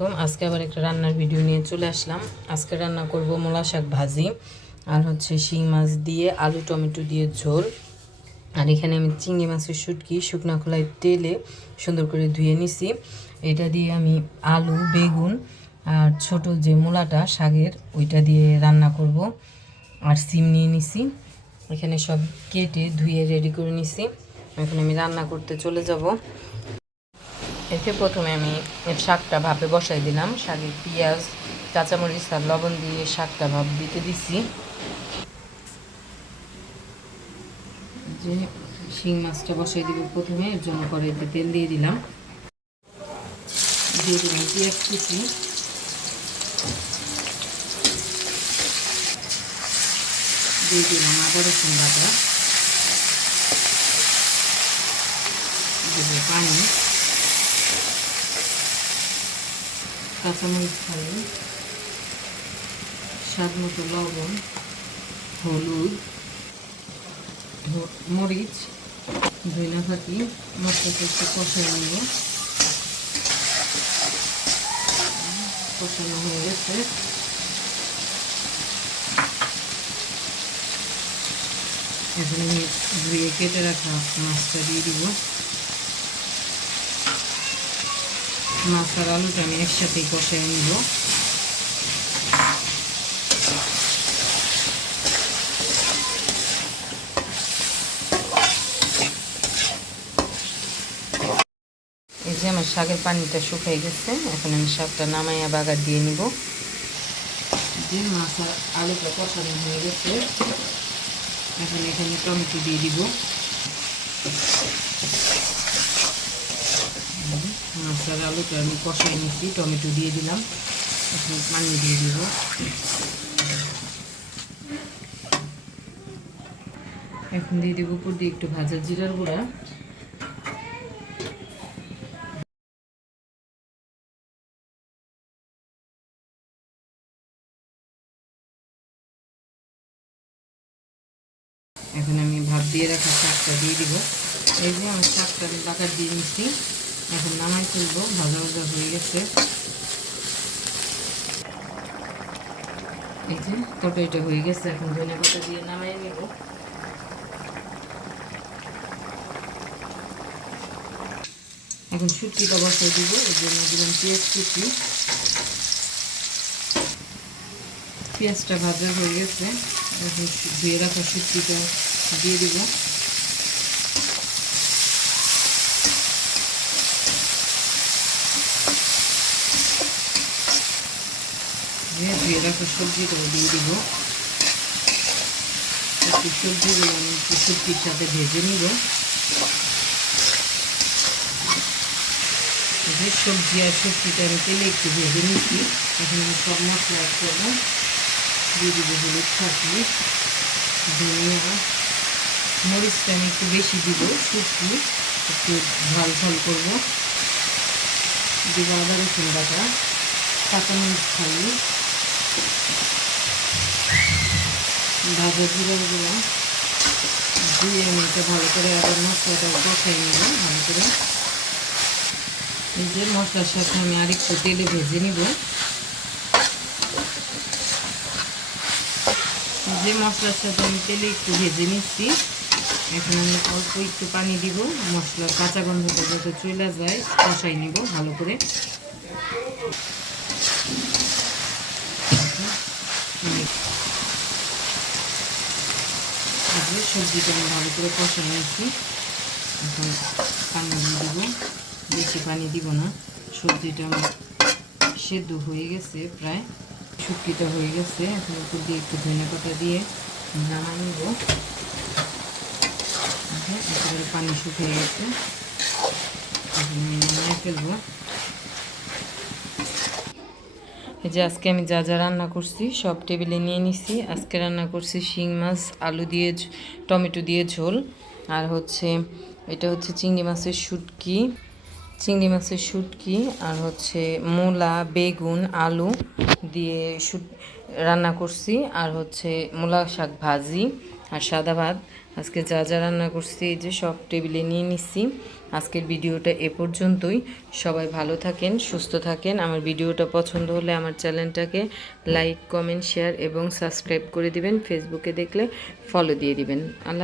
আলাইকুম। আজকে আবার একটা রান্নার ভিডিও নিয়ে চলে আসলাম। আজকে রান্না করব মোলা শাক ভাজি আর হচ্ছে শিং মাছ দিয়ে আলু, টমেটো দিয়ে ঝোল। আর এখানে আমি চিংড়ি মাছের শুটকি, শুকনো খোলায় তেলে সুন্দর করে ধুয়ে নিছি। এটা দিয়ে আমি আলু, বেগুন আর ছোট যে মূলাটা শাকের, ওইটা দিয়ে রান্না করব। আর সিম নিয়ে নিছি। এখানে সব কেটে ধুয়ে রেডি করে নিছি। এখন আমি রান্না করতে চলে যাব। এতে প্রথমে আমি শাকটা ভাপে বসাই দিলাম। শাকে পেঁয়াজ, কাঁচামরিচ, আর লবণ দিয়ে শাকটা ভাপ দিতে দিছি। যে শিং মাছটা বসাই দিব প্রথমে, এর জন্য কড়াইতে তেল দিয়ে দিলাম। দিয়ে দিলাম পেঁয়াজ কুচি। দিয়ে দিলাম আদা রসুন বাটা। পানি। কাঁচামরিচ খাই স্বাদ মতো লবণ, হলুদ মরিচ ধইনা ফাঁকি মশলাটা একটু কষায় নেব। কষানো হয়ে গেছে। এখন ধুয়ে কেটে রাখা মাছটা দিয়ে দিব। মাছ আলুটা আমি একসাথেই কষায় নিব। এই যে আমার শাকের পানিটা শুকিয়ে গেছে, এখন আমি শাকটা নামাইয়া বাগার দিয়ে নিব। যে মাছ আলুটা কষানো হয়ে গেছে, এখন এখানে টমেটো দিয়ে দিব মাছ আর আলুটা আমি কষাই নিচ্ছি টমেটো দিয়ে দিলাম। এখন পানি দিয়ে দিব। এখন দিয়ে দিব উপর দিয়ে একটু ভাজা জিরার গুঁড়া। এখন আমি ভাত দিয়ে রাখা শাকটা দিয়ে দিব। এই যে আমি শাকটা আমি বাকার দিয়ে নিচ্ছি এখন নামাই তুলবো ভাজা ভাজা হয়ে গেছে। এই যে তরকারিটা হয়ে গেছে, এখন ধনে পাতা দিয়ে নামাই নেব। এখন শুটকিটা বসাই দিব এর জন্য দিলাম পেঁয়াজ কুচি। পেঁয়াজটা ভাজা হয়ে গেছে, এখন ধুয়ে রাখা শুটকিটা দিয়ে দিব। দিয়ে ধুয়ে রাখা সবজিটাও দিয়ে দিব। একটু সবজিগুলো আমি একটু শুটকির সাথে ভেজে নিব। যে সবজি আর শুটকিটা আমি তেলে একটু ভেজে নিচ্ছি। এখন আমি সব মশলা অ্যাড করব। দিয়ে দিব হলুদ থাকলে ধনিয়া, মরিচটা আমি একটু বেশি দিব শুকনো একটু ঝাল ঝাল করব। দিব আদা রসুন বাটা, কাঁচামরিচ খালি ভাজা জিরার গুঁড়া দিয়ে আমি এটা ভালো করে আবার মশলাটা কষাই নেব, ভালো করে। এই যে মশলার সাথে আমি আরেকটু তেলে ভেজে নিব। যে মশলার সাথে আমি তেলে একটু ভেজে নিচ্ছি। এখন আমি অল্প একটু পানি দিব। মশলার কাঁচা গন্ধটা যাতে চলে যায়, কষাই নিব ভালো করে। তারপরে সবজিটা আমি ভালো করে কষাই নিচ্ছি এখন পানি দিয়ে দিব। বেশি পানি দিব না। সবজিটা সেদ্ধ হয়ে গেছে প্রায়। শুটকিটা হয়ে গেছে। এখন উপর দিয়ে একটু ধনে পাতা দিয়ে নামাই নেব। পানি শুকিয়ে গেছে। ফেলব। এই যে আজকে আমি যা যা রান্না করছি, সব টেবিলে নিয়ে নিছি। আজকে রান্না করছি শিং মাছ, আলু দিয়ে টমেটো দিয়ে ঝোল। আর হচ্ছে, এটা হচ্ছে চিংড়ি মাছের শুটকি। চিংড়ি মাছের শুটকি, আর হচ্ছে মূলা, বেগুন, আলু দিয়ে শুট, রান্না করছি। আর হচ্ছে মূলা শাক ভাজি আর সাদা ভাত। আজকে যা যা রান্না করছি, এই যে সব টেবিলে নিয়ে নিচ্ছি আজকের ভিডিওটা এ পর্যন্তই। সবাই ভালো থাকেন, সুস্থ থাকেন। আমার ভিডিওটা পছন্দ হলে আমার চ্যানেলটাকে লাইক, কমেন্ট, শেয়ার এবং সাবস্ক্রাইব করে দিবেন। ফেসবুকে দেখলে ফলো দিয়ে দিবেন। আল্লাহ